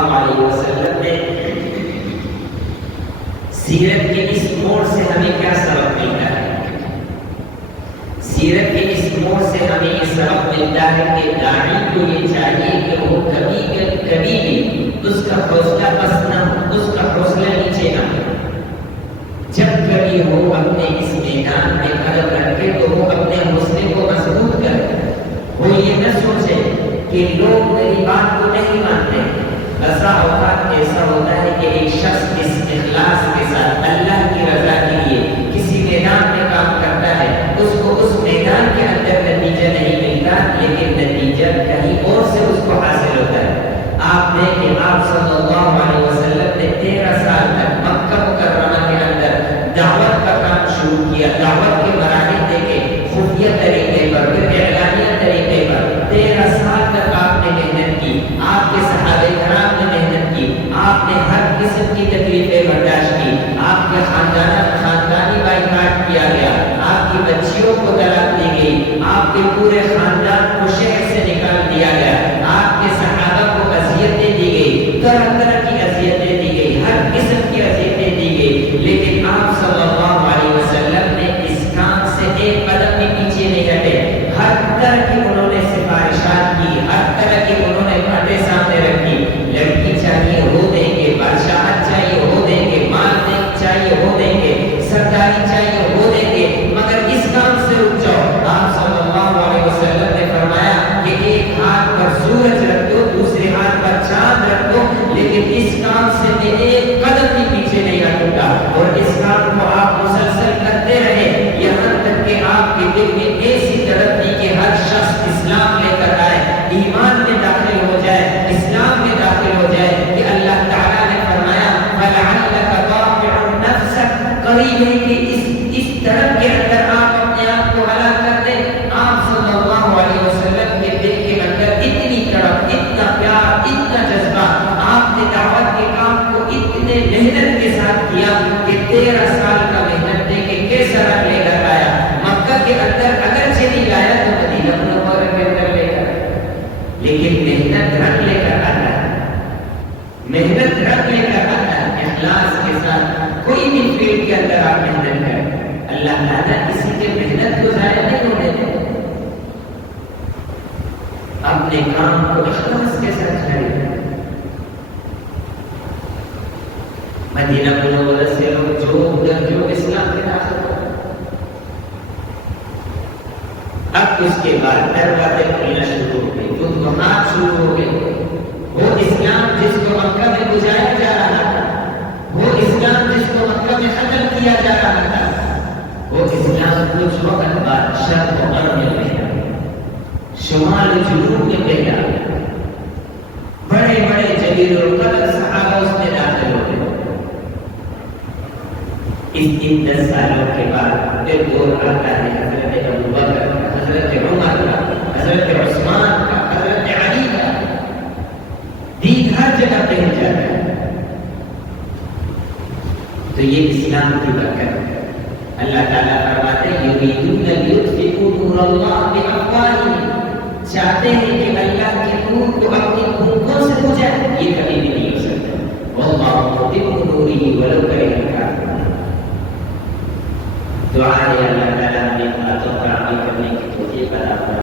اللہ علیہ وسلم نے سیرت کے اس موڑ سے ہمیں کیا سبق ملتا ہے؟ سیرت کے اس موڑ سے ہمیں یہ سبق ملتا ہے کہ داعی کو یہ چاہیے کہ وہ کبھی بھی اس کا حوصلہ پست نہ ہو، اس کا حوصلہ نیچے نہ ہو. جب کبھی ہو اپنے اس میدان میں قدم رکھے تو وہ اپنے حوصلے کو مضبوط کرے. وہ یہ نہ سوچے کہ لوگ میری بات کو نہیں مانتے. بسا اوقات ایسا ہوتا ہے کہ ایک شخص اس اخلاص کے ساتھ اللہ کی رضا کے لیے کسی میدان میں کام کرتا ہے، اس کو اس میدان کے اندر نتیجہ نہیں ملتا، لیکن نتیجہ کہیں اور سے اس کو حاصل ہوتا ہے. آپ دیکھیں آپ صلی اللہ علیہ وسلم نے 13 سال تک مکہ مکرمہ کے اندر دعوت کا کام شروع کیا. دعوت کے مراحل دیکھے، خفیہ طریقے پر، پھر اعلانیہ طریقے پر 13 سال تک آپ نے محنت کی. آپ کے صحابہ کرام نے محنت کی. آپ نے ہر قسم کی تکلیفیں برداشت کی. آپ کے خاندانی بائیکاٹ کیا گیا. آپ کی بچیوں کو طلاق دی گئی. آپ کے پورے خاندان کو شہر سے نکال دیا گیا. آپ کے صحابہ کو اذیتیں دی گئی، طرح طرح کی اذیتیں دی گئی، ہر قسم کی اذیتیں دی گئی. لیکن آپ صلی اللہ علیہ وسلم نے اس کام سے ایک قدم بھی پیچھے نہیں ہٹے. ہر طرح کی انہوں نے سفارشات کی، ہر طرح کی انہوں نے باتیں سامنے رکھی. لڑکی چاہیے وہ دیں گے، بادشاہت چاہیے وہ دیں گے، مال چاہیے وہ دیں گے، سرداری چاہیے وہ دیں گے، مگر اس کام سے رک جاؤ. آپ صلی اللہ علیہ وسلم نے فرمایا کہ ایک ہاتھ پر سورج رکھ دو، دوسرے ہاتھ پر چاند رکھ دو، لیکن اس کام سے میں ایک قدم بھی پیچھے نہیں ہٹوں گا. اور اس کام کو آپ مسلسل کرتے رہے یہاں تک کہ آپ کے دل میں ایسی تڑپ تھی کہ ہر شخص اسلام لے کر آئے، ایمان میں داخل ہو جائے، اسلام میں داخل ہو جائے. کہ اللہ تعالیٰ نے فرمایا فَلَعَلَّكَ بَاخِعٌ نَفْسَكَ، قریب ہے کہ اس طرف کے اندر آپ اپنے آپ کو ہلاک کر دیں. آپ صلی اللہ علیہ وسلم کے دل کے اندر اتنی تڑپ، اتنا پیار، اتنا جذبہ. آپ نے دعوت کے کام کو اتنے محنت کے ساتھ کیا کہ 13 سال کا محنت دے کے کیسا رنگ لے کر آیا. مکہ کے اندر اگرچہ نہیں لایا تو مدینہ منورہ کے اندر لے کر، لیکن محنت رنگ لے کر آتا ہے. محنت رنگ لے کر آتا ہے. اخلاص کے ساتھ کوئی بھی فیلڈ کے اندر آپ محنت کریں، اللہ تعالیٰ کسی کے محنت کو ضائع نہیں ہونے دیں. اپنے کام کو اخلاص کے ساتھ کریں. مدینہ منورہ سے لوگ جو اسلام کے داخل ہو، اب اس کے بعد دروازے کھلنا شروع ہو گئے، فتوحات شروع ہو گئے. وہ اسلام جس کو مکہ میں گزارا جا رہا تھا، وہ اسلام جس کو مکہ میں ختم کیا جا رہا تھا، وہ اسلام کچھ وقت بعد شرق و غرب میں پھیلا، شمال و جنوب میں پھیلا. بڑے بڑے جلیل القدر صحابہ اس میں داخل ہو گئے. اس 10 سالوں کے بعد پھر دور آتا ہے حضرت ابوبکر کا، حضرت عمر کا، حضرت عثمان کا، حضرت علی کا. دین ہر جگہ پہ جاتا ہے. تو یہ اسلام کی برکت ہے. اللہ تعالیٰ فرماتے ہیں یریدون لیطفئوا نور اللہ بافواہہم، چاہتے ہیں کہ اللہ کے نور کو اپنی بھونکوں سے بجھائے. یہ کبھی بھی نہیں ہو سکتا. واللہ متم نورہ ولو کرہ الکافرون. دعا ہے اللہ تعالیٰ ہمیں باتوں پر عمل کرنے کی توفیق عطا فرمائے.